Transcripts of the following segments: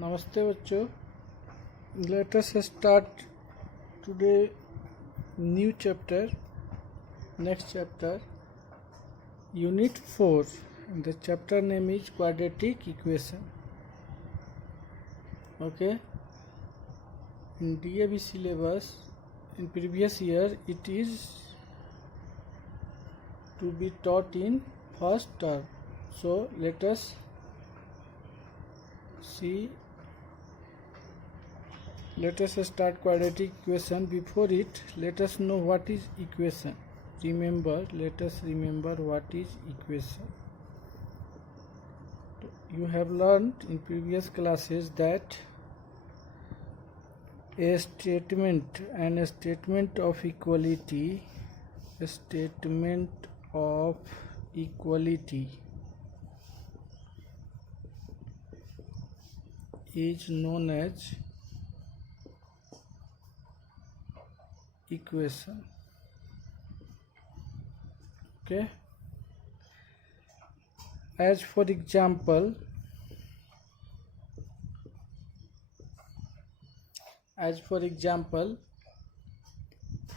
नमस्ते बच्चों, let us start today new chapter, next chapter, unit 4. The chapter name is quadratic equation. Okay, in DAV syllabus in previous year it is to be taught in first term. So let us see. Let us start quadratic equation. Before it, let us know what is equation. Let us remember what is equation. You have learned in previous classes that a statement of equality is known as equation. Okay, as for example,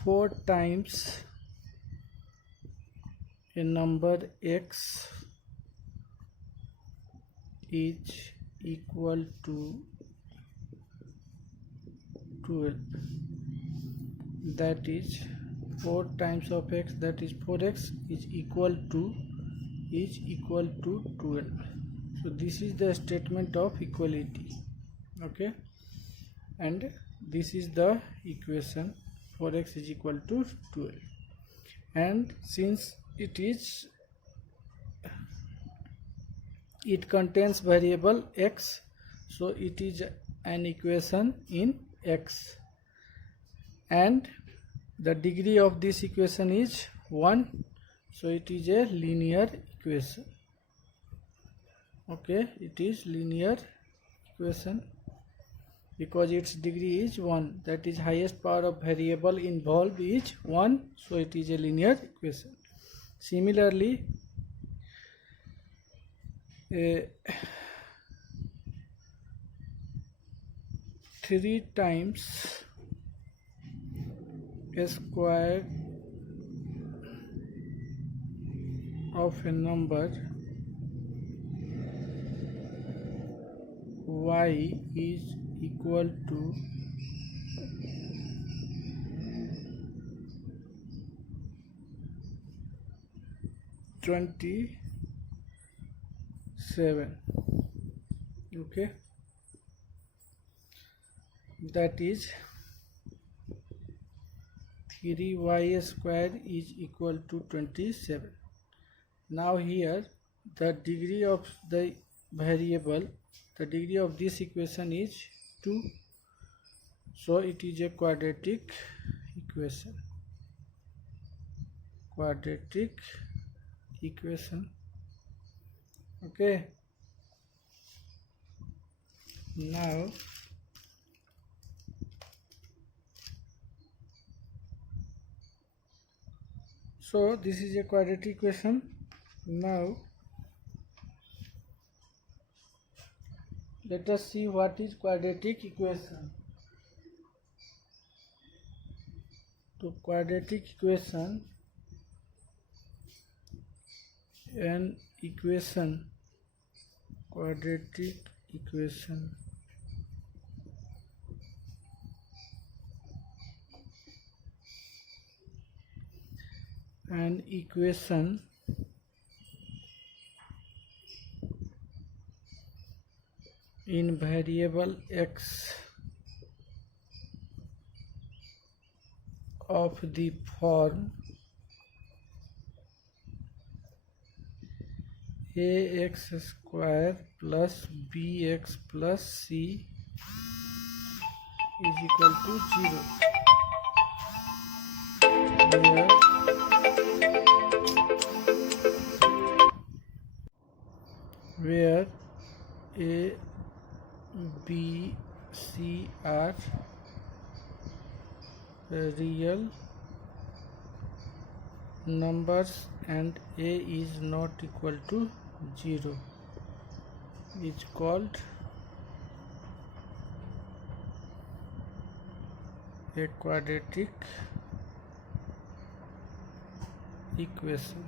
4 times a number x is equal to 12. That is 4 times of x, that is 4x is equal to 12. So this is the statement of equality. Okay, and this is the equation 4x is equal to 12. And since it contains variable x, so it is an equation in x, and the degree of this equation is 1, so it is a linear equation. Okay, it is linear equation because its degree is 1, that is highest power of variable involved is 1, so it is a linear equation. Similarly, 3 times a square of a number y is equal to 27. Okay, that is 3y square is equal to 27. Now here the degree of the variable, the degree of this equation is 2, so it is a quadratic equation. Okay, now so this is a quadratic equation. Now let us see what is quadratic equation. To quadratic equation, an equation, quadratic equation an equation in variable x of the form ax square plus bx plus c is equal to 0, where a, b, c are real numbers and a is not equal to 0, is called a quadratic equation.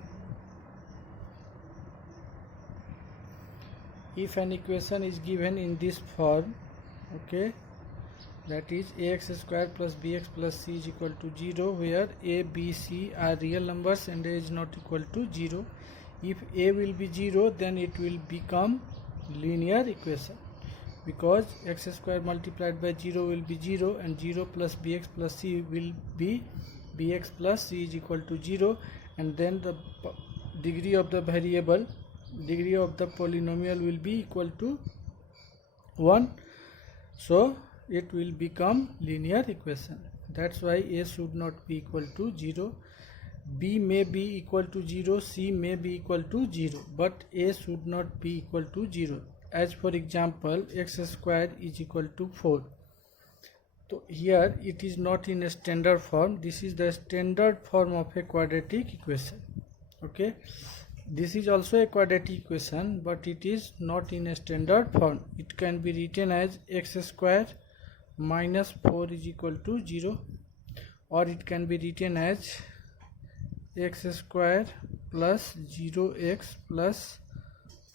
If an equation is given in this form, okay, that is ax square plus bx plus c is equal to 0, where a, b, c are real numbers and a is not equal to 0. If a will be 0, then it will become linear equation, because x square multiplied by 0 will be 0, and 0 plus bx plus c will be bx plus c is equal to 0, and then the degree of the variable, degree of the polynomial will be equal to 1, so it will become linear equation. That's why a should not be equal to 0. B may be equal to 0, c may be equal to 0, but a should not be equal to 0. As for example, x square is equal to 4. So here it is not in a standard form. This is the standard form of a quadratic equation. Okay, this is also a quadratic equation, but it is not in a standard form. It can be written as x square minus 4 is equal to 0, or it can be written as x square plus 0x plus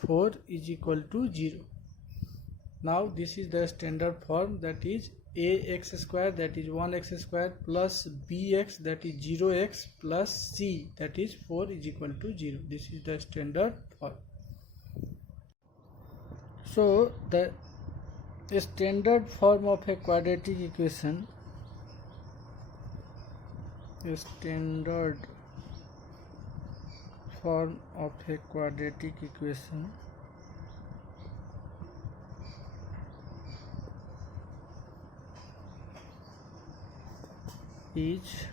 4 is equal to 0. Now this is the standard form, that is ax square, that is 1x square, plus bx, that is 0x, plus c, that is 4 is equal to 0. This is the standard form. So the standard form of a quadratic equation, a standard form of a quadratic equation is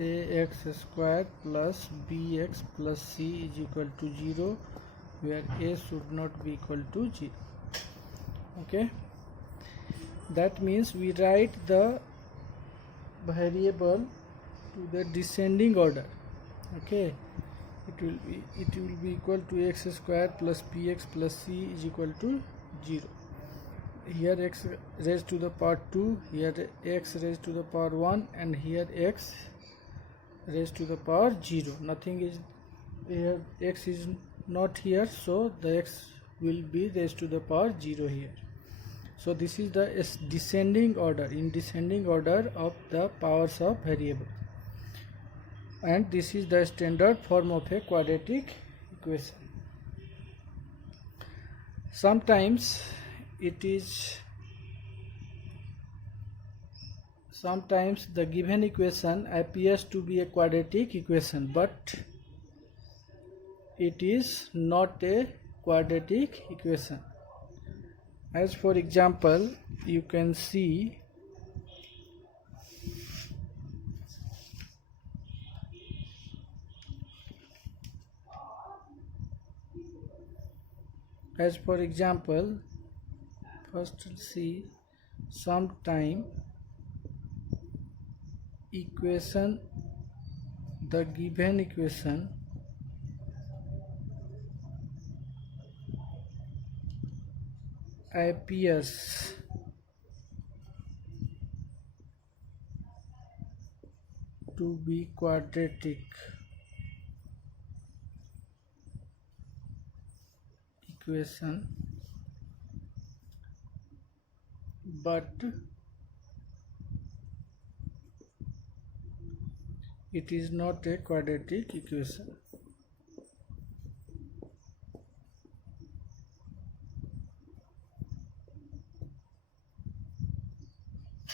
ax square plus bx plus c is equal to 0, where a should not be equal to 0. Okay, that means we write the variable to the descending order. Okay, it will be equal to x square plus bx plus c is equal to 0. Here x raised to the power 2, here x raised to the power 1, and here x raised to the power 0. Nothing is here, x is not here, so the x will be raised to the power 0 here. So this is the descending order, in descending order of the powers of variable, and this is the standard form of a quadratic equation. Sometimes the given equation appears to be a quadratic equation, but it is not a quadratic equation. As for example, you can see first see sometime equation, the given equation appears to be quadratic equation, but it is not a quadratic equation.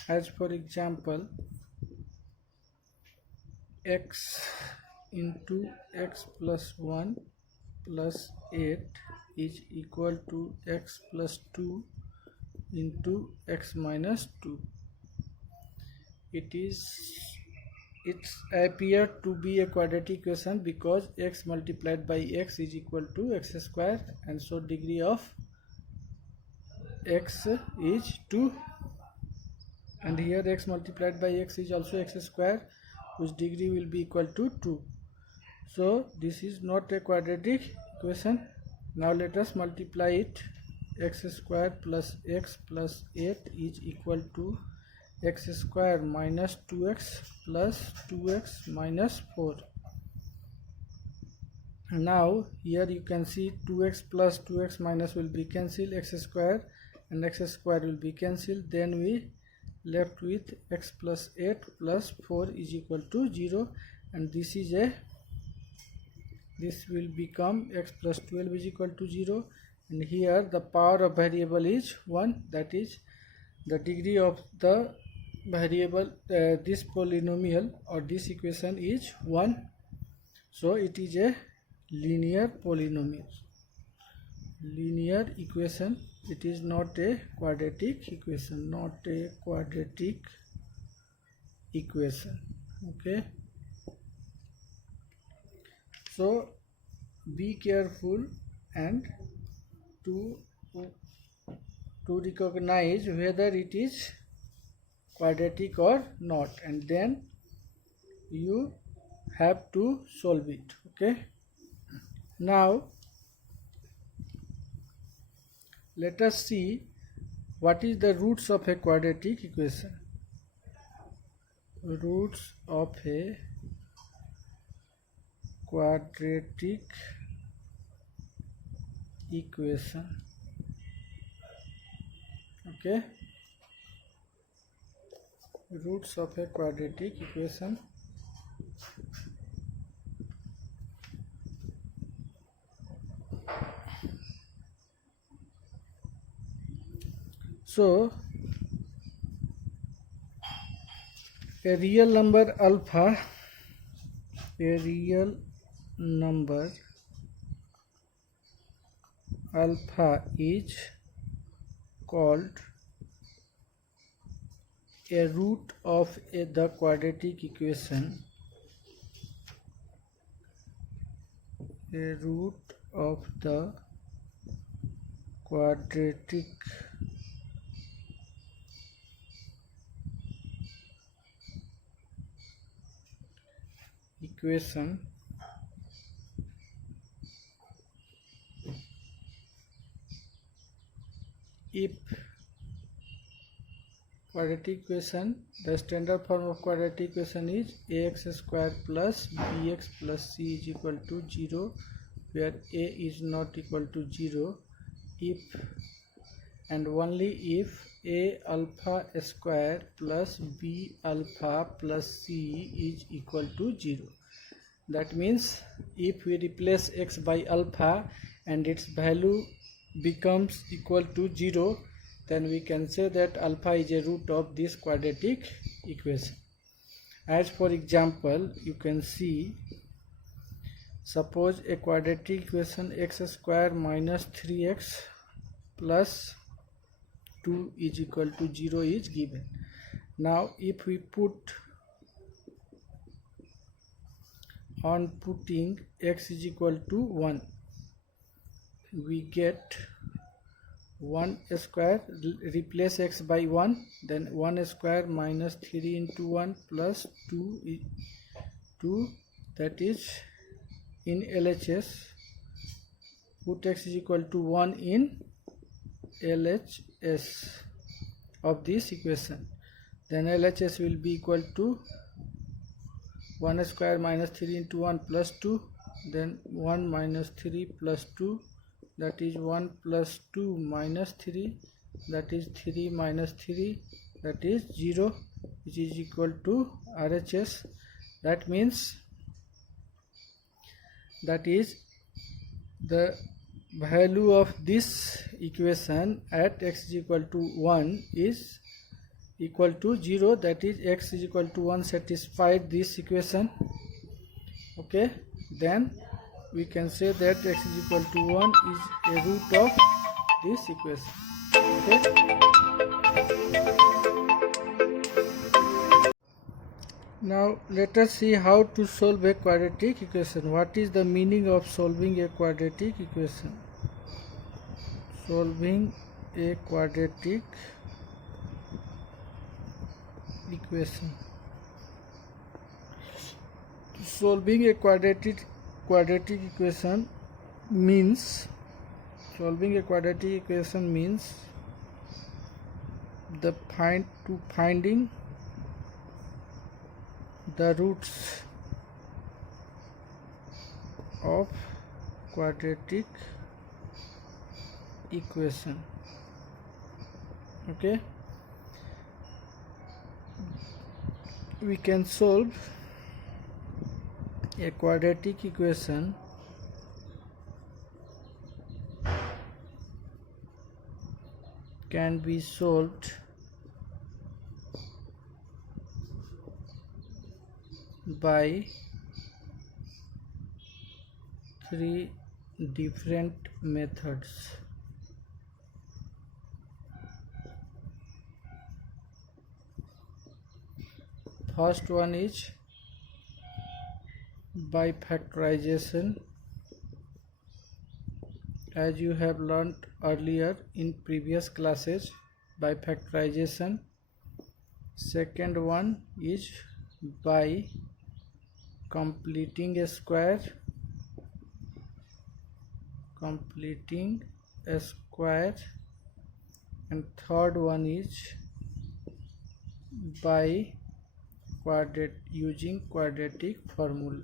As for example, x into x plus 1 plus 8 is equal to x plus 2 into x minus 2. It's appear to be a quadratic equation because x multiplied by x is equal to x square, and so degree of x is 2, and here x multiplied by x is also x square, whose degree will be equal to 2. So this is not a quadratic equation. Now let us multiply it. X square plus x plus 8 is equal to x square minus 2x plus 2x minus 4. Now here you can see 2x plus 2x minus will be cancelled, x square and x square will be cancelled, then we left with x plus 8 plus 4 is equal to 0, and this will become x plus 12 is equal to 0, and here the power of variable is 1, that is the degree of the variable this polynomial or this equation is 1, so it is a linear polynomial, linear equation. It is not a quadratic equation, okay. So be careful and to recognize whether it is quadratic or not, and then you have to solve it, okay. Now let us see what is the roots of a quadratic equation. Roots of a quadratic equation, okay. Roots of a quadratic equation. So a real number alpha is called a root of the quadratic equation. A root of the quadratic equation if quadratic equation, the standard form of quadratic equation is ax square plus bx plus c is equal to 0, where a is not equal to 0 if and only if a alpha square plus b alpha plus c is equal to 0. That means if we replace x by alpha and its value becomes equal to 0, then we can say that alpha is a root of this quadratic equation. As for example, you can see, suppose a quadratic equation x square minus 3x plus 2 is equal to 0 is given. Now if we putting x is equal to 1, we get 1 square, replace x by 1, then 1 square minus 3 into 1 plus 2, that is in LHS, put x is equal to 1 in LHS of this equation, then LHS will be equal to 1 square minus 3 into 1 plus 2, then 1 minus 3 plus 2, that is 1 plus 2 minus 3, that is 3 minus 3, that is 0, which is equal to RHS. That means that is the value of this equation at x is equal to 1 is equal to 0, that is x is equal to 1 satisfied this equation, okay. Then we can say that x is equal to 1 is a root of this equation, okay. Now let us see how to solve a quadratic equation. What is the meaning of solving a quadratic equation? Solving a quadratic equation. Solving a quadratic equation means finding the roots of quadratic equation. Okay, we can solve a quadratic equation can be solved by three different methods. First one is by factorization, as you have learnt earlier in previous classes, by factorization. Second one is by completing a square, and third one is by using quadratic formula.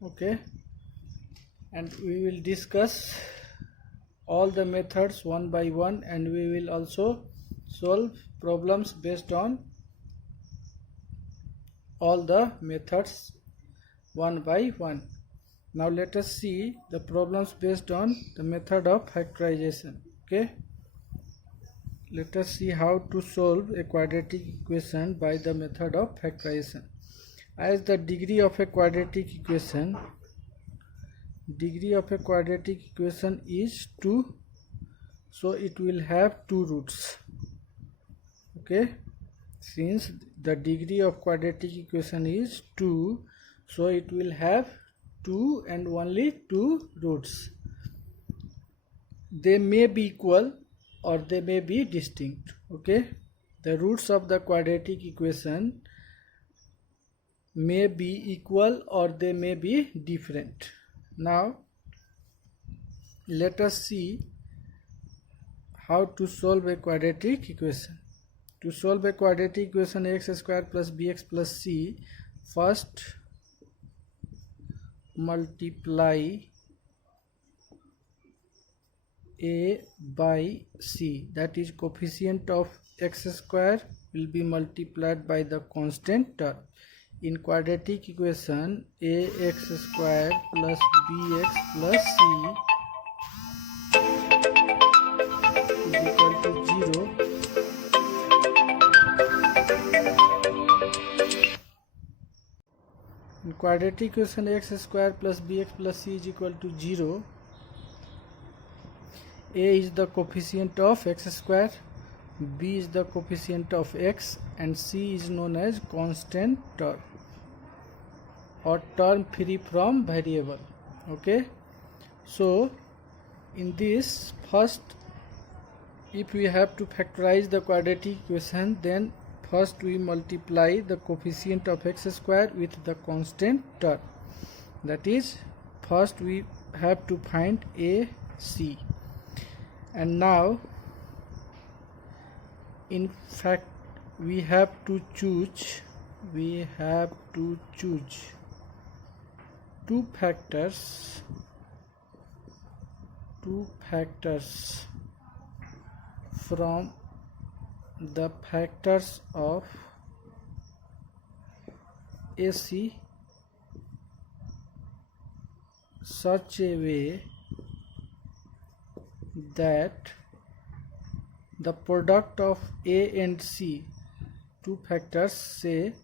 Okay, and we will discuss all the methods one by one, and we will also solve problems based on all the methods one by one. Now let us see the problems based on the method of factorization. Okay, let us see how to solve a quadratic equation by the method of factorization. As the degree of a quadratic equation is 2, so it will have 2 roots. Okay, since the degree of quadratic equation is 2, so it will have 2 and only 2 roots. They may be equal or they may be distinct. Okay, the roots of the quadratic equation may be equal or they may be different. Now let us see how to solve a quadratic equation. To solve a quadratic equation ax square plus bx plus c, first multiply a by c, that is coefficient of x square will be multiplied by the constant term. In quadratic equation, ax square plus bx plus c is equal to 0. In quadratic equation, x square plus bx plus c is equal to 0. A is the coefficient of x square, b is the coefficient of x, and c is known as constant term or term free from variable. Okay, so in this, first, if we have to factorize the quadratic equation, then first we multiply the coefficient of x square with the constant term. That is, first we have to find a, c, and now in fact we have to choose two factors from the factors of AC such a way that the product of A and C, two factors, say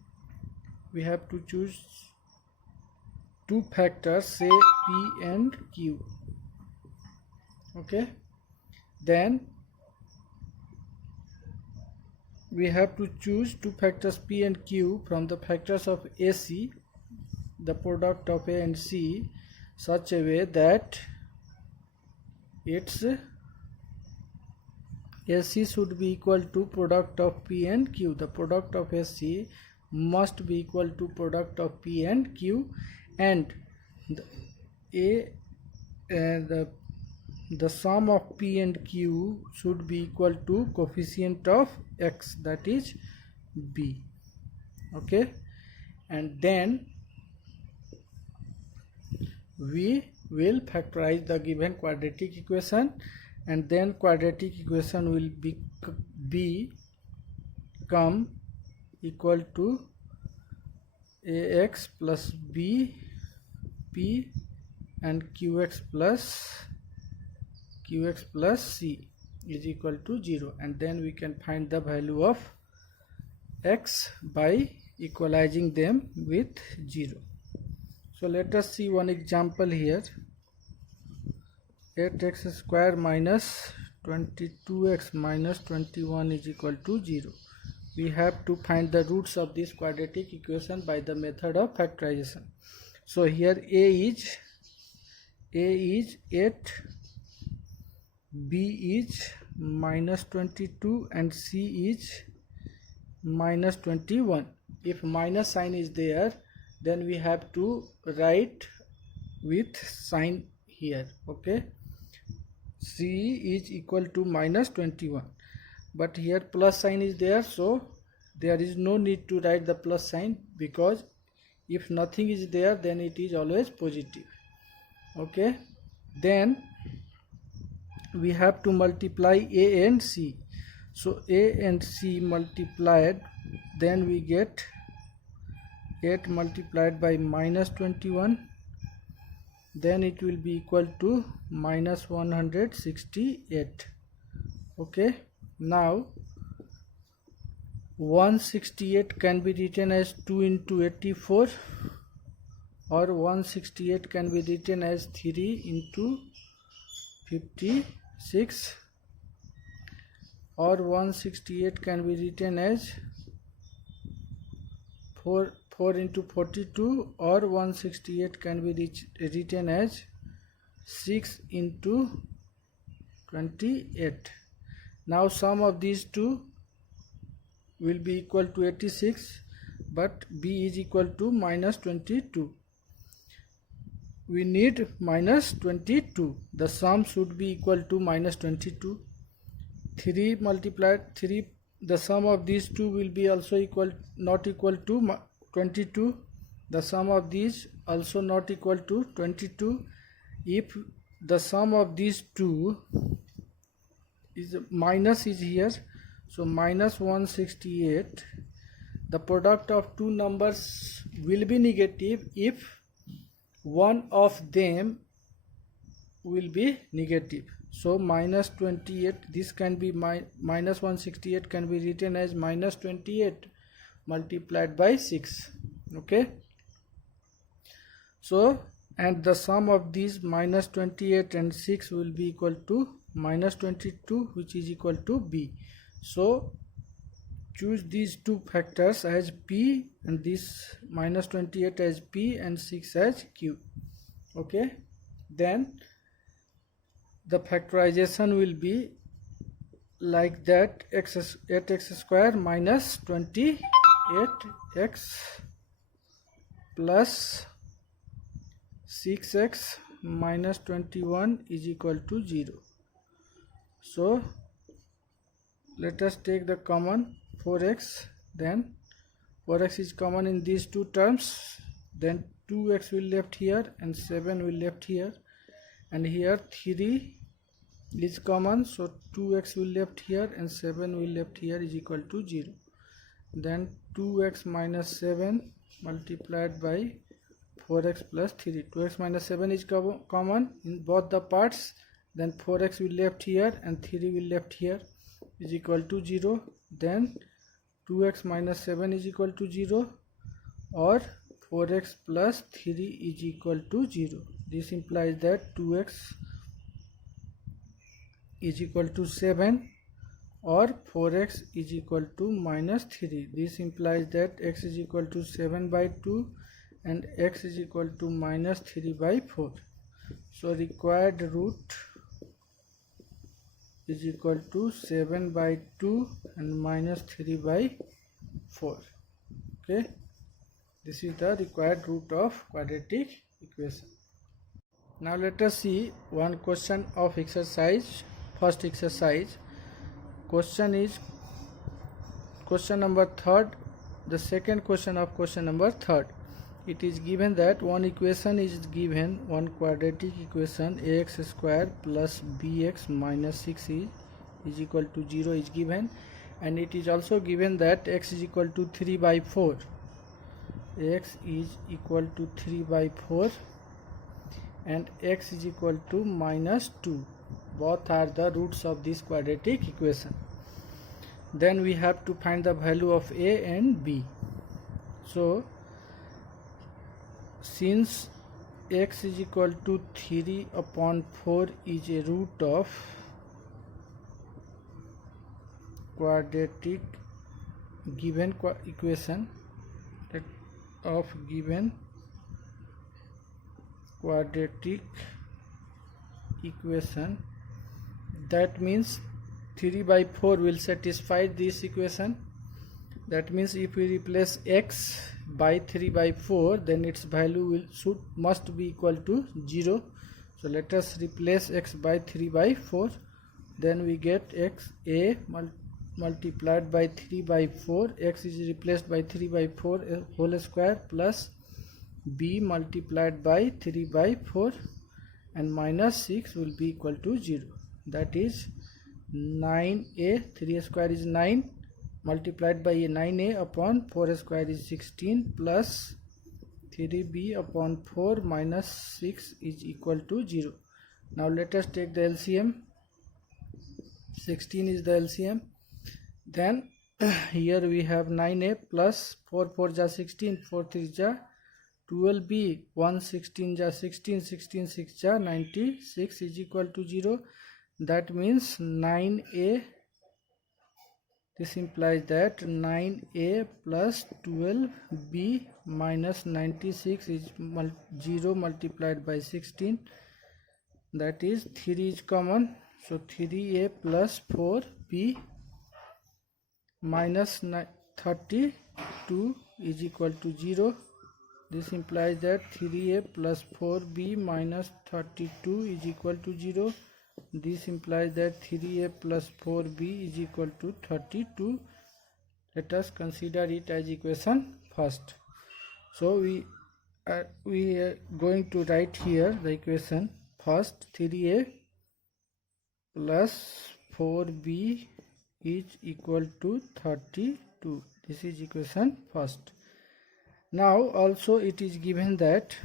we have to choose two factors, say P and Q. Okay, then we have to choose two factors P and Q from the factors of AC, the product of A and C, such a way that its AC should be equal to product of P and Q. The product of AC must be equal to product of P and Q, and the a the sum of p and q should be equal to coefficient of x, that is b. Okay, and then we will factorize the given quadratic equation, and then quadratic equation will become equal to ax plus b p and qx plus c is equal to 0, and then we can find the value of x by equalizing them with 0. So let us see one example here. 8x square minus 22x minus 21 is equal to 0. We have to find the roots of this quadratic equation by the method of factorization. So here a is 8, b is minus 22 and c is minus 21. If minus sign is there, then we have to write with sign here. Okay, c is equal to minus 21, but here plus sign is there, so there is no need to write the plus sign, because if nothing is there then it is always positive. Okay, then we have to multiply a and c. So a and c multiplied, then we get 8 multiplied by minus 21, then it will be equal to minus 168. Okay, now 168 can be written as 2 into 84, or 168 can be written as 3 into 56, or 168 can be written as 4 into 42, or 168 can be written as 6 into 28. Now sum of these two will be equal to 86, but b is equal to minus 22. We need minus 22. The sum should be equal to minus 22. 3 multiplied 3, the sum of these two will be also not equal to 22. The sum of these also not equal to 22. If the sum of these two is minus is here, so minus 168, the product of two numbers will be negative if one of them will be negative. So minus 28, this can be minus 168 can be written as minus 28 multiplied by 6. Okay, so and the sum of these minus 28 and 6 will be equal to minus 22, which is equal to b. So choose these two factors as p, and this minus 28 as p and 6 as q. Okay, then the factorization will be like that: 8x square minus 28x plus 6x minus 21 is equal to 0. So let us take the common 4x, then 4x is common in these two terms, then 2x will left here and 7 will left here, and here 3 is common, so 2x will left here and 7 will left here is equal to 0. Then 2x minus 7 multiplied by 4x plus 3. 2x minus 7 is common in both the parts, then 4x will left here and 3 will left here is equal to 0. Then 2x minus 7 is equal to 0, or 4x plus 3 is equal to 0. This implies that 2x is equal to 7, or 4x is equal to minus 3. This implies that x is equal to 7 by 2 and x is equal to minus 3 by 4. So required root is equal to 7 by 2 and minus 3 by 4. Okay, this is the required root of quadratic equation. Now let us see one question of exercise. First exercise. Question is question number 3rd. The second question of question number 3rd. It is given that one equation is given, one quadratic equation ax square plus bx minus 6 is equal to 0 is given, and it is also given that x is equal to 3 by 4. X is equal to 3 by 4 and x is equal to minus 2. Both are the roots of this quadratic equation. Then we have to find the value of a and b. So since x is equal to 3 upon 4 is a root of quadratic given equation, of given quadratic equation, that means 3 by 4 will satisfy this equation. That means if we replace x by 3 by 4, then its value must be equal to 0. So let us replace x by 3 by 4. Then we get x a multiplied by 3 by 4. X is replaced by 3 by 4 whole square plus b multiplied by 3 by 4 and minus 6 will be equal to 0. That is 9a, 3 square is 9 multiplied by 9a upon 4 square is 16 plus 3b upon 4 minus 6 is equal to 0. Now let us take the LCM. 16 is the LCM. Then here we have 9a plus 4 4 ja 16, 4 3 ja 12b, 1 16 ja 16, 16 6 ja 96 is equal to 0. That means 9a, this implies that 9a plus 12b minus 96 is 0 multiplied by 16. That is 3 is common. So 3a plus 4b minus 32 is equal to 0. This implies that 3a plus 4b minus 32 is equal to 0. This implies that 3a plus 4b is equal to 32. Let us consider it as equation first. So we are going to write here the equation first. 3a plus 4b is equal to 32. This is equation first. Now also it is given that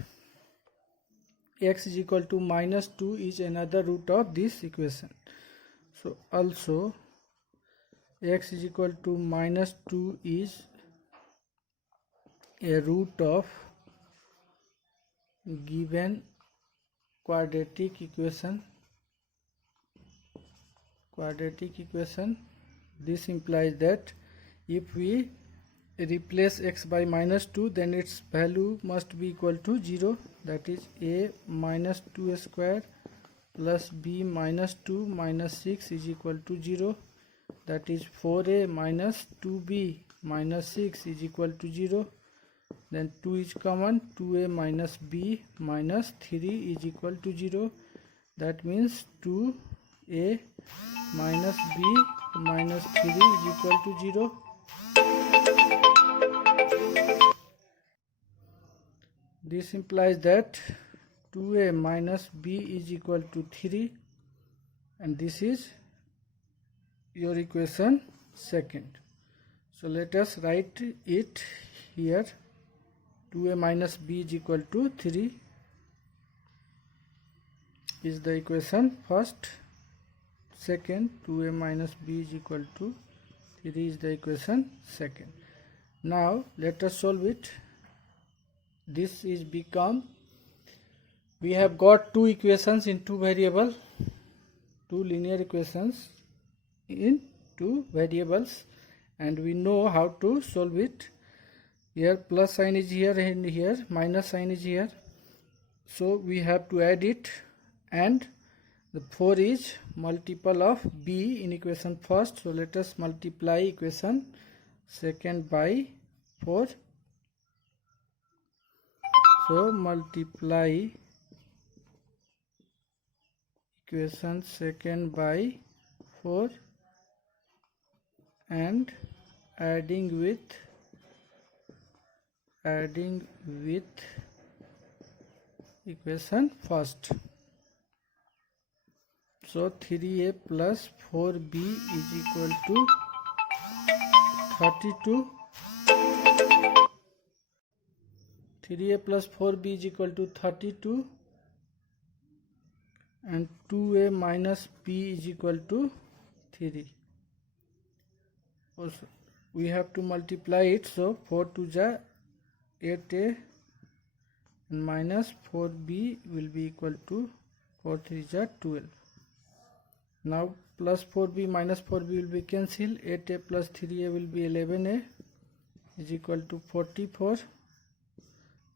x is equal to minus 2 is another root of this equation. So also x is equal to minus 2 is a root of given quadratic equation. This implies that if we replace x by minus 2, then its value must be equal to 0. That is a minus 2 square plus b minus 2 minus 6 is equal to 0. That is 4a minus 2b minus 6 is equal to 0. Then 2 is common. 2a minus b minus 3 is equal to 0. That means 2a minus b minus 3 is equal to 0. This implies that 2a minus b is equal to 3, and this is your equation second. So let us write it here. 2a minus b is equal to 3 is the equation first. Second, 2a minus b is equal to 3 is the equation second. Now let us solve it. This is become, we have got two equations in two variable, two linear equations in two variables, and we know how to solve it. Here plus sign is here and here minus sign is here, so we have to add it, and the 4 is multiple of b in equation first. So let us multiply equation second by 4. So multiply equation second by 4 and adding with equation first. So 3a plus 4b is equal to 32. 3a plus 4b is equal to 32 and 2a minus b is equal to 3. Also we have to multiply it, so 4 to the 8a and minus 4b will be equal to 4 3 is 12. Now plus 4b minus 4b will be cancelled. 8a plus 3a will be 11a is equal to 44.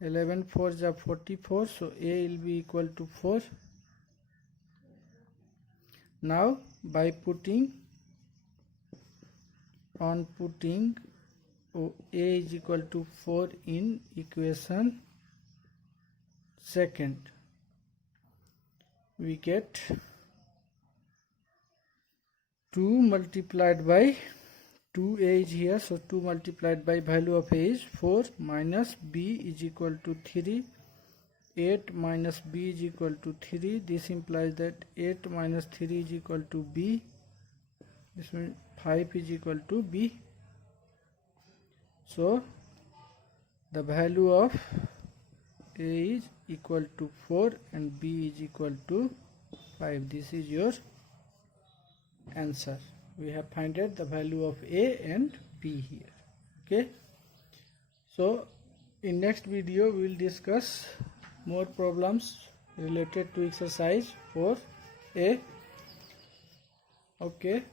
11 4 is 44, so a will be equal to 4. Now by putting a is equal to 4 in equation second, we get 2 multiplied by 2a is here, so 2 multiplied by value of a is 4 minus b is equal to 3. 8 minus b is equal to 3. This implies that 8 minus 3 is equal to b. This means 5 is equal to b. So the value of a is equal to 4 and b is equal to 5. This is your answer. We have found out the value of a and b here. Okay. So in next video we will discuss more problems related to exercise 4a. Okay.